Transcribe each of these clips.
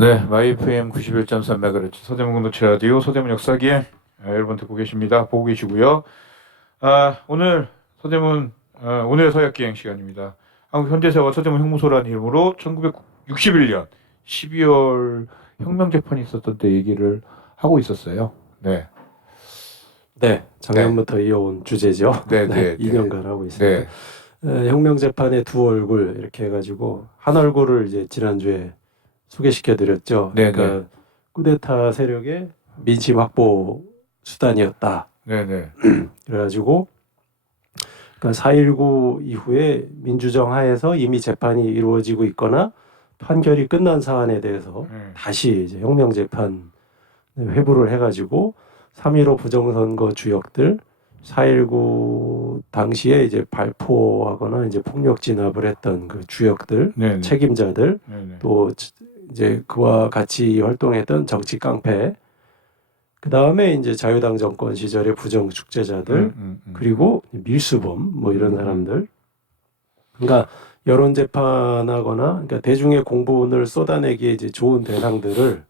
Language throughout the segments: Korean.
네, YFM 91.3MHz 서대문 공동체 라디오 서대문 역사기행 여러분 듣고 계십니다. 보고 계시고요. 오늘 서대문 오늘의 서역기행 시간입니다. 한국 현대사와 서대문 형무소라는 이름으로 1961년 12월 혁명재판이 있었던 때 얘기를 하고 있었어요. 네. 네, 작년부터 이어온 주제죠. 네, 네, 네, 2년간 하고 있습니다. 네. 혁명재판의 두 얼굴 이렇게 해가지고 한 얼굴을 이제 지난주에 소개시켜드렸죠. 네, 그러니까 쿠데타 세력의 민심 확보 수단이었다. 네, 네. 그래가지고 그러니까 4.19 이후에 민주정 하에서 이미 재판이 이루어지고 있거나 판결이 끝난 사안에 대해서 다시 이제 혁명재판 회부를 해가지고 3.15 부정선거 주역들 4.19 당시에 이제 발포하거나 이제 폭력 진압을 했던 그 주역들, 네, 네. 책임자들, 네, 네. 또 이제 그와 같이 활동했던 정치 깡패, 그 다음에 이제 자유당 정권 시절의 부정 축제자들, 그리고 밀수범 뭐 이런 사람들. 그러니까 여론 재판하거나 그러니까 대중의 공분을 쏟아내기에 이제 좋은 대상들을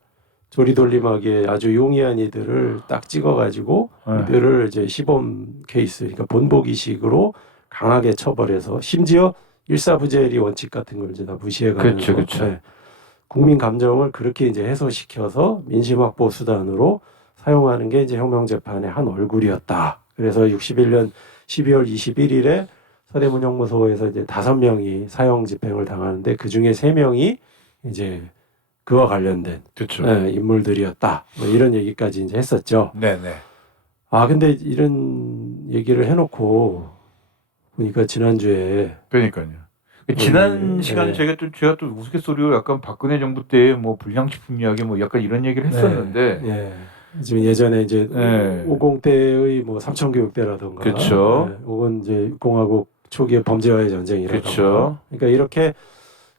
조리돌림하기에 아주 용이한 이들을 딱 찍어가지고 이들을 이제 시범 케이스, 그러니까 본보기식으로 강하게 처벌해서 심지어 일사부재리 원칙 같은 걸 이제 다 무시해가면서 그렇죠. 국민 감정을 그렇게 이제 해소시켜서 민심 확보 수단으로 사용하는 게 이제 혁명재판의 한 얼굴이었다. 그래서 61년 12월 21일에 서대문 형무소에서 이제 5명이 사형 집행을 당하는데 그 중에 3명이 이제 그와 관련된 그렇죠. 인물들이었다. 뭐 이런 얘기까지 이제 했었죠. 네, 네. 근데 이런 얘기를 해놓고 보니까 지난주에 그러니까요. 지난 시간에 제가 또 우스갯소리로 약간 박근혜 정부 때 뭐 불량식품 이야기 뭐 약간 이런 얘기를 했었는데 지금 예전에 이제 네. 50대의 뭐 삼천교육대라든가 그렇죠. 혹은 이제 공화국 초기의 범죄와의 전쟁이라든가 그렇죠. 그러니까 이렇게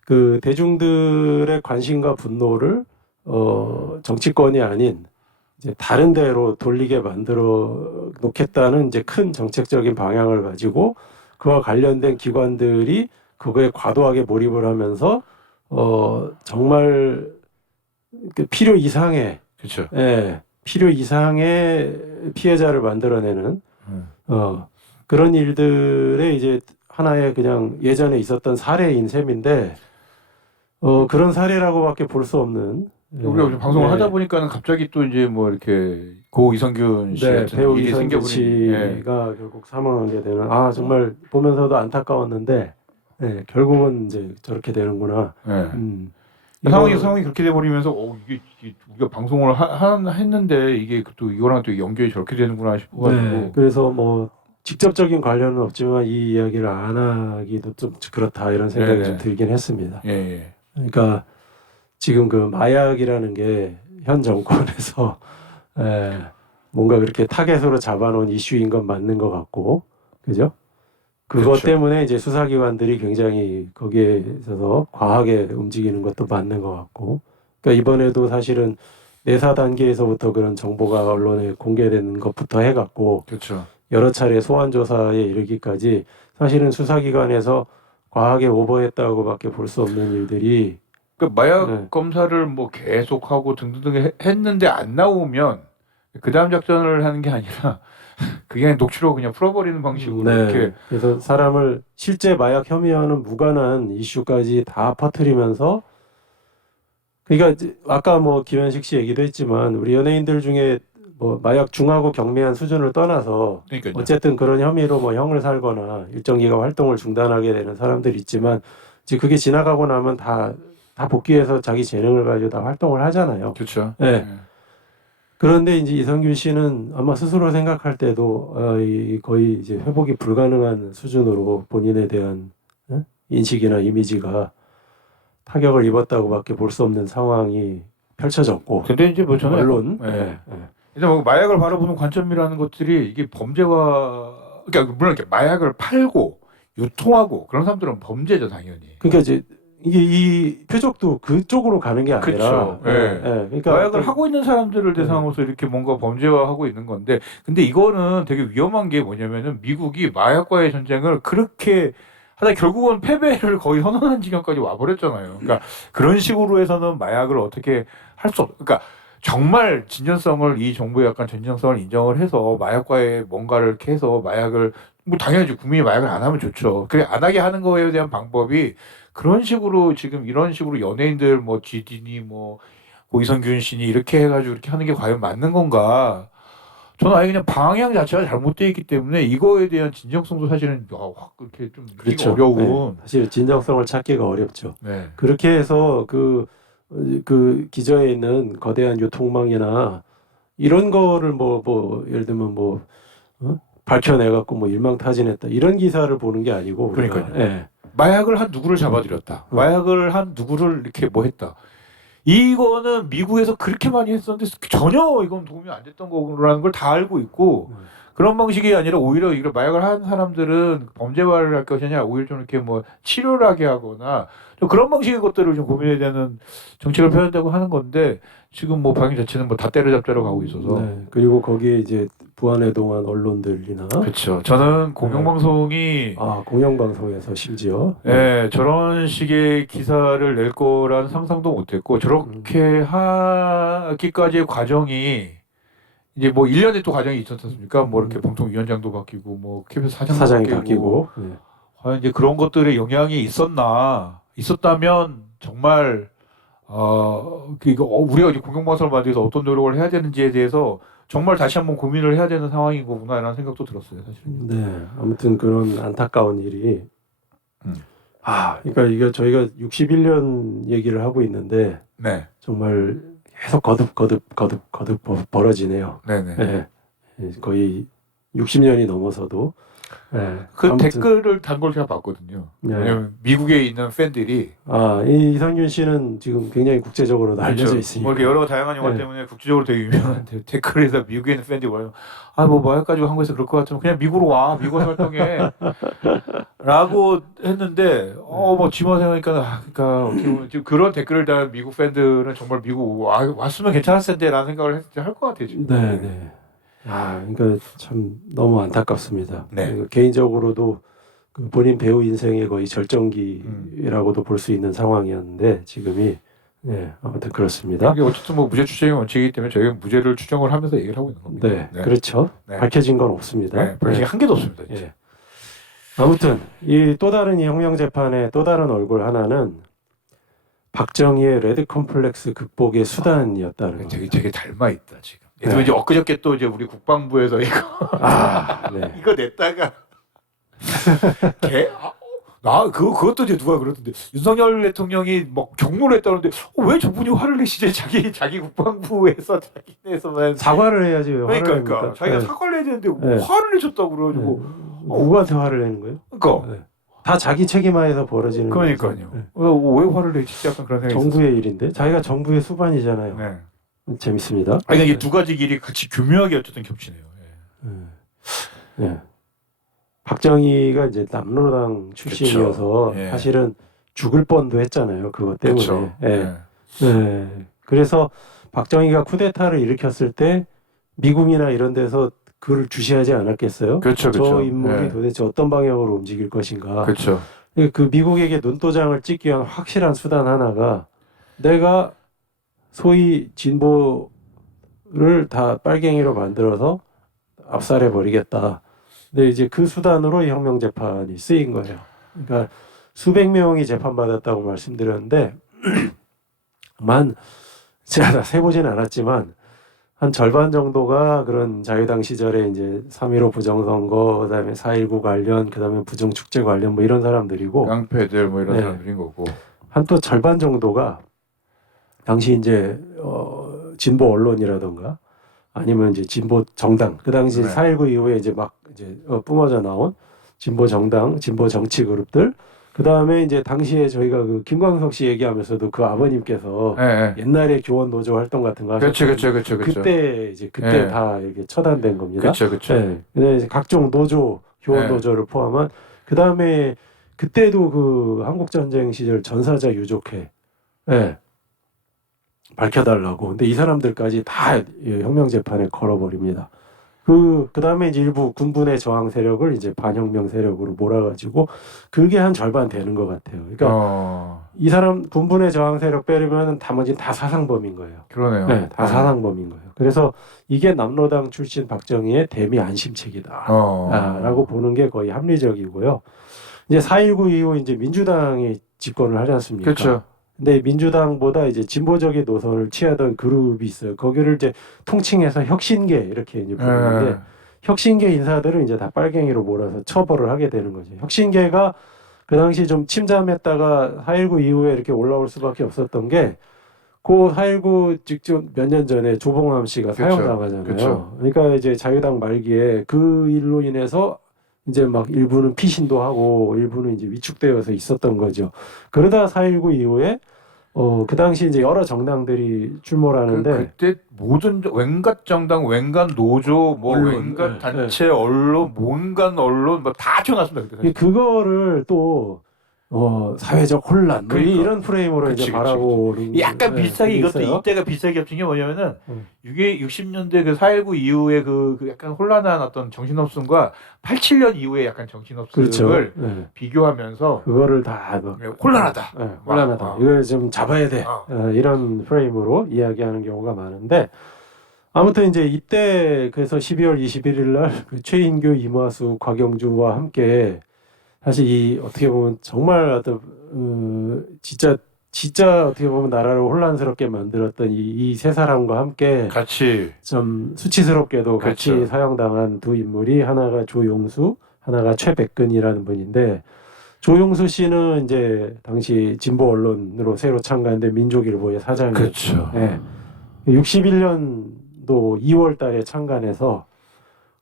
그 대중들의 관심과 분노를 정치권이 아닌 이제 다른 데로 돌리게 만들어 놓겠다는 이제 큰 정책적인 방향을 가지고 그와 관련된 기관들이 그거에 과도하게 몰입을 하면서 정말 그 필요 이상의 그렇죠. 필요 이상의 피해자를 만들어내는 그런 일들의 이제 하나의 그냥 예전에 있었던 사례인 셈인데 그런 사례라고밖에 볼 수 없는 우리가 방송을 하다 보니까는 갑자기 또 이제 뭐 이렇게 고 이성균 씨 같은 배우 일이 이성균 생겨버린 씨가 결국 사망하게 되는 정말 보면서도 안타까웠는데 결국은 이제 저렇게 되는구나. 상황이 그렇게 돼버리면서 이게 우리가 방송을 했는데 이게 또 이거랑 또 연결이 저렇게 되는구나 싶어가지고 그래서 뭐 직접적인 관련은 없지만 이 이야기를 안 하기도 좀 그렇다 이런 생각이 좀 들긴 했습니다. 그러니까 지금 그 마약이라는 게 현 정권에서 뭔가 그렇게 타겟으로 잡아놓은 이슈인 건 맞는 것 같고, 그죠? 그것 그렇죠. 때문에 이제 수사기관들이 굉장히 거기에 있어서 과하게 움직이는 것도 맞는 것 같고, 그러니까 이번에도 사실은 내사 단계에서부터 그런 정보가 언론에 공개되는 것부터 해갖고, 그렇죠. 여러 차례 소환 조사에 이르기까지 사실은 수사기관에서 과하게 오버했다고밖에 볼 수 없는 일들이 그 마약 검사를 뭐 계속하고 등등등 했는데 안 나오면 그 다음 작전을 하는 게 아니라 그게 그냥 녹취로 그냥 풀어버리는 방식으로 이렇게 그래서 사람을 실제 마약 혐의와는 무관한 이슈까지 다 퍼뜨리면서 그러니까 아까 뭐 김현식 씨 얘기도 했지만 우리 연예인들 중에 뭐 마약 중하고 경미한 수준을 떠나서 그러니까요. 어쨌든 그런 혐의로 뭐 형을 살거나 일정 기간 활동을 중단하게 되는 사람들이 있지만 이제 그게 지나가고 나면 다 복귀해서 자기 재능을 가지고 다 활동을 하잖아요. 그렇죠. 그런데 이제 이성균 씨는 아마 스스로 생각할 때도 거의 이제 회복이 불가능한 수준으로 본인에 대한 인식이나 이미지가 타격을 입었다고밖에 볼 수 없는 상황이 펼쳐졌고. 근데 이제 뭐 저는 물론 일단 뭐 마약을 바라보는 관점이라는 것들이 이게 범죄와 그러니까 물론 이렇게 마약을 팔고 유통하고 그런 사람들은 범죄죠 당연히. 그러니까 이제 이게 이 표적도 그쪽으로 가는 게 아니라, 그렇죠. 그러니까 마약을 하고 있는 사람들을 대상으로서 이렇게 뭔가 범죄화하고 있는 건데, 근데 이거는 되게 위험한 게 뭐냐면은 미국이 마약과의 전쟁을 그렇게 하다 결국은 패배를 거의 선언한 지경까지 와버렸잖아요. 그러니까 그런 식으로 해서는 마약을 어떻게 할 수 그러니까 정말 진정성을 이 정부의 약간 진정성을 인정을 해서 마약과의 뭔가를 이렇게 해서 마약을 뭐 당연히 국민이 마약을 안 하면 좋죠. 그래 안 하게 하는 거에 대한 방법이 그런 식으로 지금 이런 식으로 연예인들 뭐 지디니 뭐 고이성균 씨니 이렇게 해가지고 이렇게 하는 게 과연 맞는 건가? 저는 아예 그냥 방향 자체가 잘못되어 있기 때문에 이거에 대한 진정성도 사실은 확 그렇게 좀 느끼기 그렇죠. 어려운. 네. 사실 진정성을 찾기가 어렵죠. 네. 그렇게 해서 그 기저에 있는 거대한 유통망이나 이런 거를 뭐 예를 들면 뭐 밝혀내갖고 뭐 일망타진했다 이런 기사를 보는 게 아니고 우리가, 그러니까요. 예. 마약을 한 누구를 잡아들였다. 마약을 한 누구를 이렇게 뭐 했다. 이거는 미국에서 그렇게 많이 했었는데 전혀 이건 도움이 안 됐던 거라는 걸 다 알고 있고 그런 방식이 아니라 오히려 이걸 마약을 한 사람들은 범죄화를 할 것이 아니라 오히려 좀 이렇게 뭐 치료를 하게 하거나 좀 그런 방식의 것들을 좀 고민해야 되는 정책을 펴야된다고 하는 건데 지금 뭐 방역 자체는 뭐 다 때려잡자로 가고 있어서. 네. 그리고 거기에 이제 부안해동한 언론들이나 그렇죠. 저는 공영방송이 공영방송에서 심지어 예, 저런 식의 기사를 낼 거라는 상상도 못했고 저렇게 하기까지의 과정이 이제 뭐 1년의 또 과정이 있었지 않습니까? 뭐 이렇게 방통위원장도 바뀌고 뭐 KBS 사장이 바뀌고 과연 이제 그런 것들의 영향이 있었다면 정말 이거 우리가 이제 공영방송을 만들기 위해서 어떤 노력을 해야 되는지에 대해서 정말 다시 한번 고민을 해야 되는 상황인 거구나라는 생각도 들었어요, 사실은. 네, 아무튼 그런 안타까운 일이. 그러니까 이게 저희가 61년 얘기를 하고 있는데 네. 정말 계속 거듭 벌어지네요. 네네. 네. 거의 60년이 넘어서도. 네. 그 아무튼, 댓글을 단 걸 제가 봤거든요. 네. 왜냐면 미국에 있는 팬들이 이상균 씨는 지금 굉장히 국제적으로 알려져 있으니까. 뭐 이렇게 여러 다양한 영화 때문에 국제적으로 되게 유명한데 댓글에서 미국에 있는 팬들이 뭐예요? 뭐 마약 가지고 한국에서 그럴 것 같으면 그냥 미국으로 와, 미국에서 활동해. 라고 했는데 뭐 지마 생각하니까 그러니까 어떻게 보면 지금 그런 댓글을 단 미국 팬들은 정말 미국 왔으면 괜찮았을 텐데라는 생각을 할 것 같아요 지금. 네. 그러니까 참 너무 안타깝습니다. 네. 개인적으로도 그 본인 배우 인생의 거의 절정기라고도 볼 수 있는 상황이었는데 지금이 아무튼 그렇습니다. 이게 어쨌든 뭐 무죄 추정의 원칙이기 때문에 저희가 무죄를 추정을 하면서 얘기를 하고 있는 겁니다. 네. 그렇죠. 네. 밝혀진 건 없습니다. 네, 밝혀진 게 한 개도 없습니다. 진짜. 아무튼 이 또 다른 이 혁명 재판의 또 다른 얼굴 하나는 박정희의 레드 컴플렉스 극복의 수단이었다는 거. 되게 닮아 있다 지금. 예를 이제 엊그저께 또 이제 우리 국방부에서 이거 이거 냈다가 그것도 이제 누가 그러던데 윤석열 대통령이 막 경로를 했다는데 왜 저분이 화를 내시지 자기 국방부에서 자기네에서만 사과를 해야지 왜 화를 그러니까 냅니까? 자기가 사과를 해야 되는데 화를 내셨다고 그래가지고 누구한테 화를 내는 거예요? 그러니까 다 자기 책임하에서 벌어지는 그러니까요. 왜 화를 내지? 약간 그런 생각이 정부의 있었어요. 일인데 자기가 정부의 수반이잖아요. 네. 재밌습니다. 이게 두 가지 길이 같이 교묘하게 어쨌든 겹치네요. 박정희가 이제 남로당 출신이어서 사실은 죽을 뻔도 했잖아요. 그것 때문에. 그래서 박정희가 쿠데타를 일으켰을 때 미국이나 이런 데서 그를 주시하지 않았겠어요? 저 인물이 도대체 어떤 방향으로 움직일 것인가. 그렇죠. 그 미국에게 눈도장을 찍기 위한 확실한 수단 하나가 내가 소위 진보를 다 빨갱이로 만들어서 압살해 버리겠다. 근데 이제 그 수단으로 이 혁명 재판이 쓰인 거예요. 그러니까 수백 명이 재판받았다고 말씀드렸는데 제가 다 세보진 않았지만 한 절반 정도가 그런 자유당 시절에 이제 3.15 부정선거, 그다음에 4.19 관련, 그다음에 부정축제 관련 뭐 이런 사람들이고 깡패들 뭐 이런 사람들인 거고 한 또 절반 정도가 당시 이제 진보 언론이라던가 아니면 이제 진보 정당 그 당시 4.19 이후에 이제 막 이제 뿜어져 나온 진보 정당, 진보 정치 그룹들 그 다음에 이제 당시에 저희가 그 김광석 씨 얘기하면서도 그 아버님께서 옛날에 교원 노조 활동 같은 거 하셨죠. 그때 다 이렇게 처단된 겁니다. 그렇죠. 근데 이제 각종 노조, 교원 노조를 포함한 그 다음에 그때도 그 한국 전쟁 시절 전사자 유족회 밝혀달라고. 근데 이 사람들까지 다 혁명 재판에 걸어버립니다. 그다음에 이제 일부 군부의 저항 세력을 이제 반혁명 세력으로 몰아가지고 그게 한 절반 되는 것 같아요. 그러니까 이 사람 군부의 저항 세력 빼려면 나머지 다 사상범인 거예요. 그러네요. 네, 다 사상범인 거예요. 그래서 이게 남로당 출신 박정희의 대미 안심책이다. 라고 보는 게 거의 합리적이고요. 이제 4.19 이후 이제 민주당이 집권을 하지 않습니까? 그렇죠. 근데 민주당보다 이제 진보적인 노선을 취하던 그룹이 있어요. 거기를 이제 통칭해서 혁신계 이렇게 이제 부르는데 혁신계 인사들은 이제 다 빨갱이로 몰아서 처벌을 하게 되는 거죠. 혁신계가 그 당시 좀 침잠했다가 4.19 이후에 이렇게 올라올 수밖에 없었던 게 그 4.19 직접 몇 년 전에 조봉암 씨가 그렇죠. 사형당하잖아요. 그렇죠. 그러니까 이제 자유당 말기에 그 일로 인해서 이제 막 일부는 피신도 하고 일부는 이제 위축되어서 있었던 거죠. 그러다 4.19 이후에 그 당시 이제 여러 정당들이 출몰 하는데 그때 모든 웬갓 정당, 웬갓 노조, 뭐 언론, 웬갓 단체, 언론, 온갖 언론 뭐 다 튀어났습니다. 그때 사실. 그거를 또 사회적 혼란 뭐 그러니까. 이런 프레임으로 그치, 이제 바라보는 약간 비슷하게 이것도 있어요. 이때가 비슷하게 겹친 게 뭐냐면은 음. 이게 60년대 그 4.19 이후에 그 약간 혼란한 어떤 정신없음과 87년 이후에 약간 정신없음을 그렇죠. 네. 비교하면서 그거를 다 혼란하다. 혼란하다. 이걸 좀 잡아야 돼. 이런 프레임으로 이야기하는 경우가 많은데 아무튼 이제 이때 그래서 12월 21일 날 그 최인규, 이마수, 곽영주와 함께 사실 이 어떻게 보면 정말 어떤 진짜 어떻게 보면 나라를 혼란스럽게 만들었던 이 세 사람과 함께 같이 좀 수치스럽게도 같이 그렇죠. 사형당한 두 인물이 하나가 조용수, 하나가 최백근이라는 분인데 조용수 씨는 이제 당시 진보 언론으로 새로 참가했는데 민족일보의 사장이었죠. 그렇죠. 네. 61년도 2월 달에 창간해서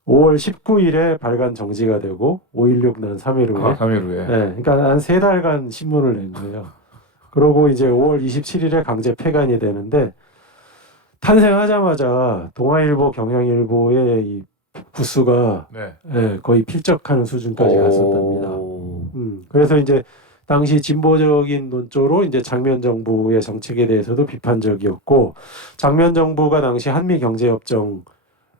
5월 19일에 발간 정지가 되고 5.16 난 3일 후에 3일 후에. 네, 그러니까 한 3달간 신문을 낸 거예요. 그러고 이제 5월 27일에 강제 폐간이 되는데 탄생하자마자 동아일보, 경향일보의 이 부수가 네. 거의 필적하는 수준까지 갔었답니다. 그래서 이제 당시 진보적인 논조로 이제 장면 정부의 정책에 대해서도 비판적이었고 장면 정부가 당시 한미 경제협정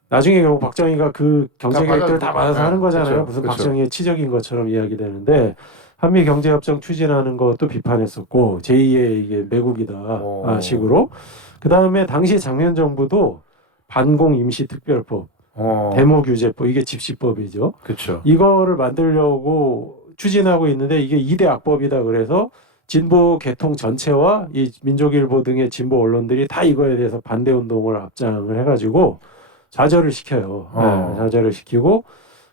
나중에 결국 박정희가 그 경제 계획들을 다 받아서 하는 거잖아요. 그렇죠. 무슨 그렇죠. 박정희의 치적인 것처럼 이야기되는데 한미 경제협정 추진하는 것도 비판했었고 제2의 이게 매국이다 식으로. 그 다음에 당시 장면 정부도 반공 임시특별법, 대모규제법 이게 집시법이죠. 그렇죠. 이거를 만들려고 추진하고 있는데 이게 2대 악법이다 그래서 진보 계통 전체와 이 민족일보 등의 진보 언론들이 다 이거에 대해서 반대 운동을 앞장을 해가지고 좌절을 시켜요. 네, 좌절을 시키고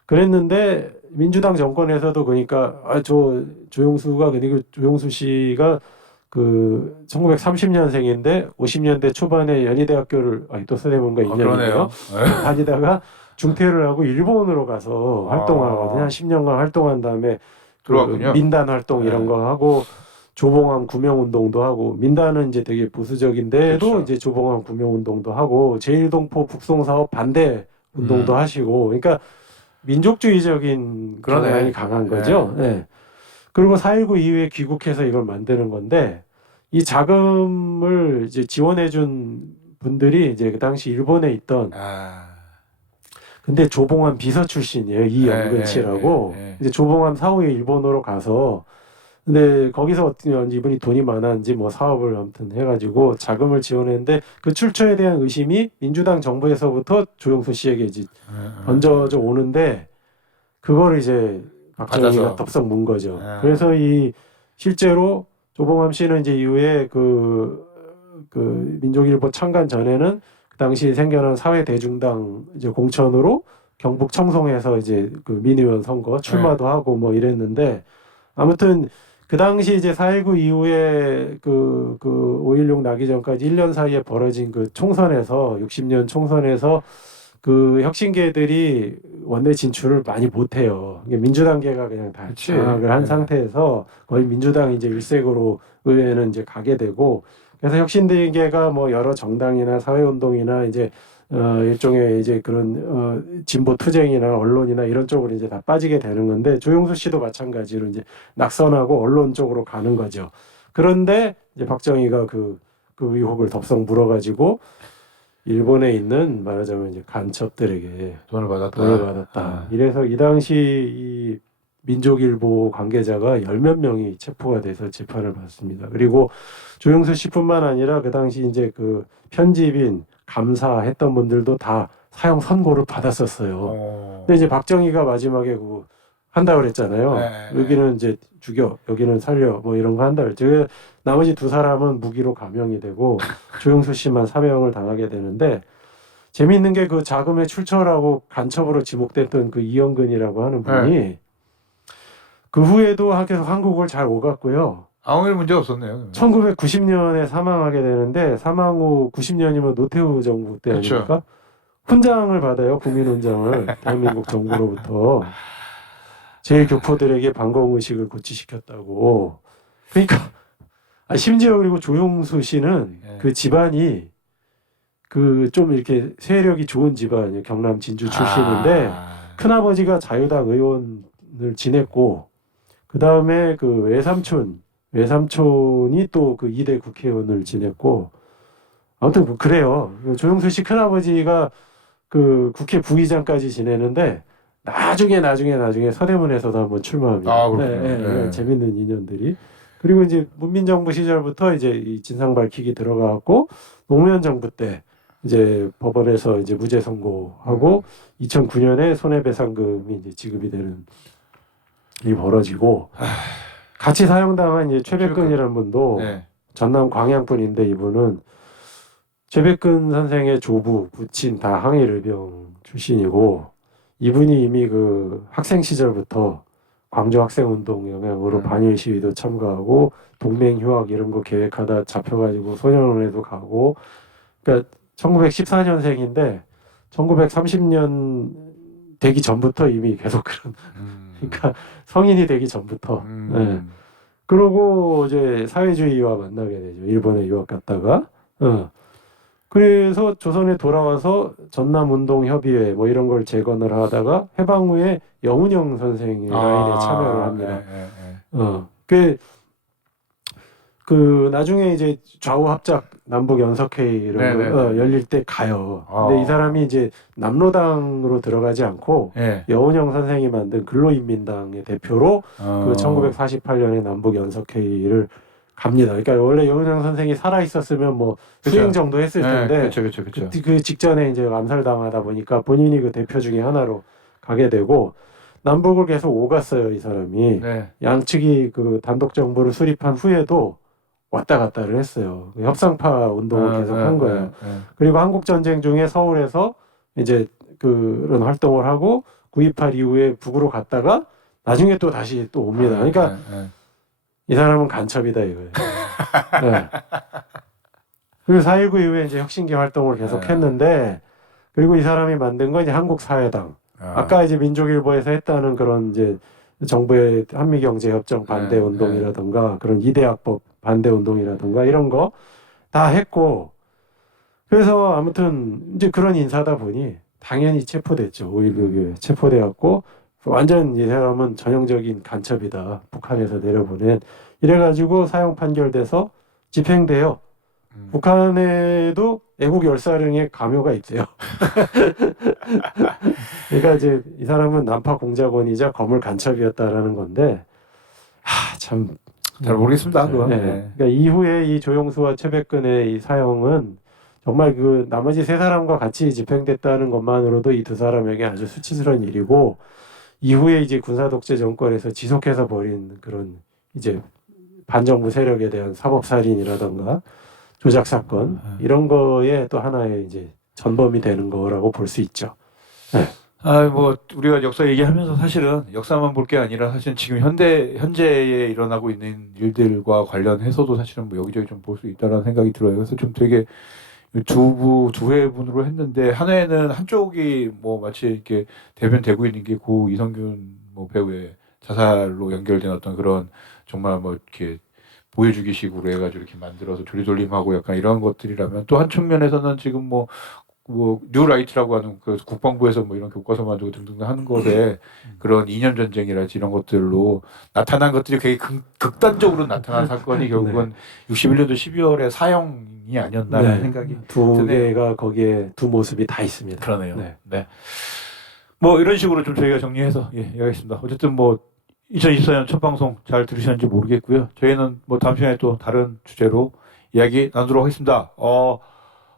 그랬는데 민주당 정권에서도 그러니까 조용수가 그리고 조용수 씨가 그 1930년생인데 50년대 초반에 연희대학교를 또 서대문과 인연이네요. 다니다가 중퇴를 하고 일본으로 가서 활동하거든요. 한 10년간 활동한 다음에 들어왔군요. 민단 활동 이런 거 하고 조봉암 구명 운동도 하고 민단은 이제 되게 보수적인데도 그렇죠. 이제 조봉암 구명 운동도 하고 제1동포 북송 사업 반대 운동도 하시고 그러니까 민족주의적인 경향이 강한 거죠. 네. 그리고 4.19 이후에 귀국해서 이걸 만드는 건데 이 자금을 이제 지원해준 분들이 이제 그 당시 일본에 있던 근데 조봉암 비서 출신이에요. 이영근 씨라고. 이제 조봉암 사후에 일본으로 가서 근데 거기서 어떤 이분이 돈이 많았는지 뭐 사업을 아무튼 해가지고 자금을 지원했는데 그 출처에 대한 의심이 민주당 정부에서부터 조용수 씨에게 이제 던져져 오는데 그거를 이제 박정희가 덥석 문 거죠. 그래서 이 실제로 조봉암 씨는 이제 이후에 그 민족일보 창간 전에는 그 당시 생겨난 사회대중당 이제 공천으로 경북 청송에서 이제 그 민의원 선거 출마도 하고 뭐 이랬는데 아무튼 그 당시 이제 4.19 이후에 그 5.16 나기 전까지 1년 사이에 벌어진 그 총선에서 60년 총선에서 그 혁신계들이 원내 진출을 많이 못해요. 민주당계가 그냥 다 장악을 한 상태에서 거의 민주당 이제 일색으로 의회는 이제 가게 되고 그래서 혁신계가 뭐 여러 정당이나 사회운동이나 이제 일종의 이제 그런 진보 투쟁이나 언론이나 이런 쪽으로 이제 다 빠지게 되는 건데 조용수 씨도 마찬가지로 이제 낙선하고 언론 쪽으로 가는 거죠. 그런데 이제 박정희가 그 의혹을 덥석 물어가지고 일본에 있는 말하자면 이제 간첩들에게 돈을 받았다. 돈을 받았다. 이래서 이 당시 이 민족일보 관계자가 10몇 명이 체포가 돼서 재판을 받습니다. 그리고 조영수 씨뿐만 아니라 그 당시 이제 그 편집인 감사했던 분들도 다 사형 선고를 받았었어요. 근데 이제 박정희가 마지막에 그 한다 그랬잖아요. 네. 여기는 이제 죽여, 여기는 살려, 뭐 이런 거 한다 그랬죠. 나머지 두 사람은 무기로 감형이 되고 조영수 씨만 사형을 당하게 되는데 재미있는 게 그 자금의 출처라고 간첩으로 지목됐던 그 이영근이라고 하는 분이 그 후에도 계속 한국을 잘 오갔고요. 아무 일 문제 없었네요. 1990년에 사망하게 되는데 사망 후 90년이면 노태우 정부 때 그쵸. 아닙니까? 훈장을 받아요. 국민훈장을 대한민국 정부로부터. 제일 교포들에게 반공의식을 고취시켰다고. 그러니까 심지어 그리고 조용수 씨는 예. 그 집안이 그 좀 이렇게 세력이 좋은 집안이에요. 경남 진주 출신인데 큰아버지가 자유당 의원을 지냈고 그 다음에 그 외삼촌이 또 그 2대 국회의원을 지냈고 아무튼 그래요. 조용수 씨 큰아버지가 그 국회 부의장까지 지내는데 나중에 서대문에서도 한번 출마합니다. 아, 그렇군요. 네. 재밌는 인연들이. 그리고 이제 문민정부 시절부터 이제 이 진상 밝히기 들어가고 노무현 정부 때 이제 법원에서 이제 무죄 선고하고 2009년에 손해배상금이 이제 지급이 되는 일이 벌어지고 같이 사형당한 이제 최백근이라는 분도 네. 전남 광양 분인데 이분은 최백근 선생의 조부, 부친 다 항일의병 출신이고 이분이 이미 그 학생 시절부터 광주 학생운동 영향으로 반일 시위도 참가하고 동맹휴학 이런 거 계획하다 잡혀가지고 소년원에도 가고 그러니까 1914년생인데 1930년 되기 전부터 이미 계속 그런 그러니까 성인이 되기 전부터 네. 그러고 이제 사회주의와 만나게 되죠. 일본에 유학 갔다가 그래서 조선에 돌아와서 전남운동협의회 뭐 이런 걸 재건을 하다가 해방 후에 영운영 선생의 라인에 참여를 합니다. 그 나중에 이제 좌우 합작 남북 연석회의 이런 거 열릴 때 가요. 근데 이 사람이 이제 남로당으로 들어가지 않고 여운형 선생이 만든 근로인민당의 대표로 그 1948년에 남북 연석회의를 갑니다. 그러니까 원래 여운형 선생이 살아 있었으면 뭐 수행 정도 했을 텐데 그 직전에 이제 암살당하다 보니까 본인이 그 대표 중에 하나로 가게 되고 남북을 계속 오갔어요. 이 사람이 양측이 그 단독 정부를 수립한 후에도 왔다 갔다를 했어요. 협상파 운동을 계속 한 거예요. 그리고 한국 전쟁 중에 서울에서 이제 그런 활동을 하고 9.28 이후에 북으로 갔다가 나중에 또 다시 또 옵니다. 그러니까 이 사람은 간첩이다 이거예요. 네. 그리고 4.19 이후에 이제 혁신계 활동을 계속 했는데 그리고 이 사람이 만든 건 이제 한국사회당. 아까 이제 민족일보에서 했다는 그런 이제 정부의 한미경제협정 반대 운동이라든가 그런 이대학법 반대 운동이라든가 이런 거 다 했고 그래서 아무튼 이제 그런 인사다 보니 당연히 체포됐죠. 5.16에 체포되었고 완전 이 사람은 전형적인 간첩이다. 북한에서 내려보낸 이래가지고 사형 판결돼서 집행돼요. 북한에도 애국 열사령의 감효가 있대요. 그러니까 이제 이 사람은 난파 공작원이자 거물 간첩이었다라는 건데 참 잘 모르겠습니다. 그러니까 이후에 이 조용수와 최백근의 이 사형은 정말 그 나머지 세 사람과 같이 집행됐다는 것만으로도 이 두 사람에게 아주 수치스러운 일이고 이후에 이제 군사독재 정권에서 지속해서 벌인 그런 이제 반정부 세력에 대한 사법살인이라던가 조작 사건 이런 거에 또 하나의 이제 전범이 되는 거라고 볼 수 있죠. 네. 뭐 우리가 역사 얘기하면서 사실은 역사만 볼 게 아니라 사실은 지금 현재에 일어나고 있는 일들과 관련해서도 사실은 뭐 여기저기 좀 볼 수 있다라는 생각이 들어요. 그래서 좀 되게 두 회분으로 했는데 한 회는 한쪽이 뭐 마치 이렇게 대변되고 있는 게 고 이성균 뭐 배우의 자살로 연결된 어떤 그런 정말 뭐 이렇게 보여주기식으로 해가지고 이렇게 만들어서 조리돌림하고 약간 이런 것들이라면 또 한 측면에서는 지금 뭐 뭐 뉴라이트라고 하는 그 국방부에서 뭐 이런 교과서 만들고 등등 하는 것에 그런 이념 전쟁이라든지 이런 것들로 나타난 것들이 굉장히 극단적으로 나타난 사건이 결국은 61년도 12월에 사형이 아니었나라는 네. 생각이 두 드네요. 개가 거기에 두 모습이 다 있습니다. 그러네요. 네. 네. 뭐 이런 식으로 좀 저희가 정리해서 이야기했습니다. 어쨌든 뭐 2024년 첫 방송 잘 들으셨는지 모르겠고요. 저희는 뭐 다음 시간에 또 다른 주제로 이야기 나누도록 하겠습니다.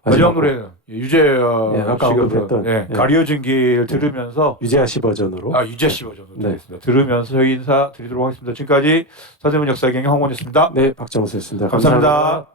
마지막 노래는 유재하 예, 아까 씨가 언급했던, 부른 예. 가리어진 길 들으면서 유재하 씨 버전으로. 유재 씨 버전으로 네. 드리겠습니다. 들으면서 저희 인사 드리도록 하겠습니다. 지금까지 서대문 역사경의 황원이었습니다. 네, 박정수였습니다. 감사합니다.